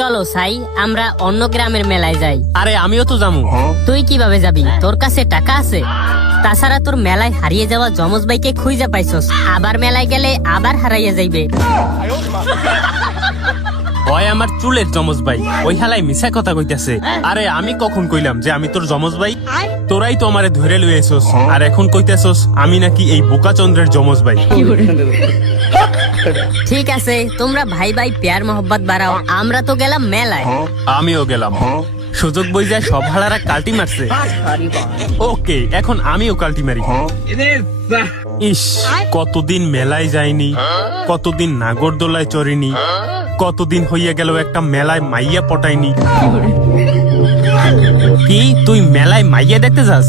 চলো সাই, আমরা অন্য গ্রামের মেলায় যাই। আরে আমিও তো যাবো। তুই কিভাবে যাবি? তোর কাছে টাকা আছে? তাছাড়া তোর মেলায় হারিয়ে যাওয়া যমজ ভাইকে খুঁজে পাইছস, আবার মেলায় গেলে আবার হারাইয়া যাইবে। ওই আমার চুলের যমজ ভাই, ওই হালাই মিছা কথা কইতাছে। আরে আমি কখন কইলাম যে আমি তোর যমজ ভাই? তোরাই তো আমারে ধরে লইয়েছস, আর এখন কইতাছস আমি নাকি এই বোকাচন্দ্রের যমজ ভাই। ঠিক আছে, তোমরা ভাই ভাই প্যার মোহব্বত বাড়াও, আমরা তো গেলাম মেলায়। আমিও গেলাম। সুযোগ বই যায় সব হালারা কাল্টি মারছে। ওকে, এখন আমিও কাল্টি মারি। ইস, কতদিন মেলায় যাইনি, কতদিন নাগরদোলায় চড়িনি, কতদিন হইয়া গেল একটা মেলায় মাইয়া পটাইনি। কি তুই মেলায় মাইয়া দেখতে যাস?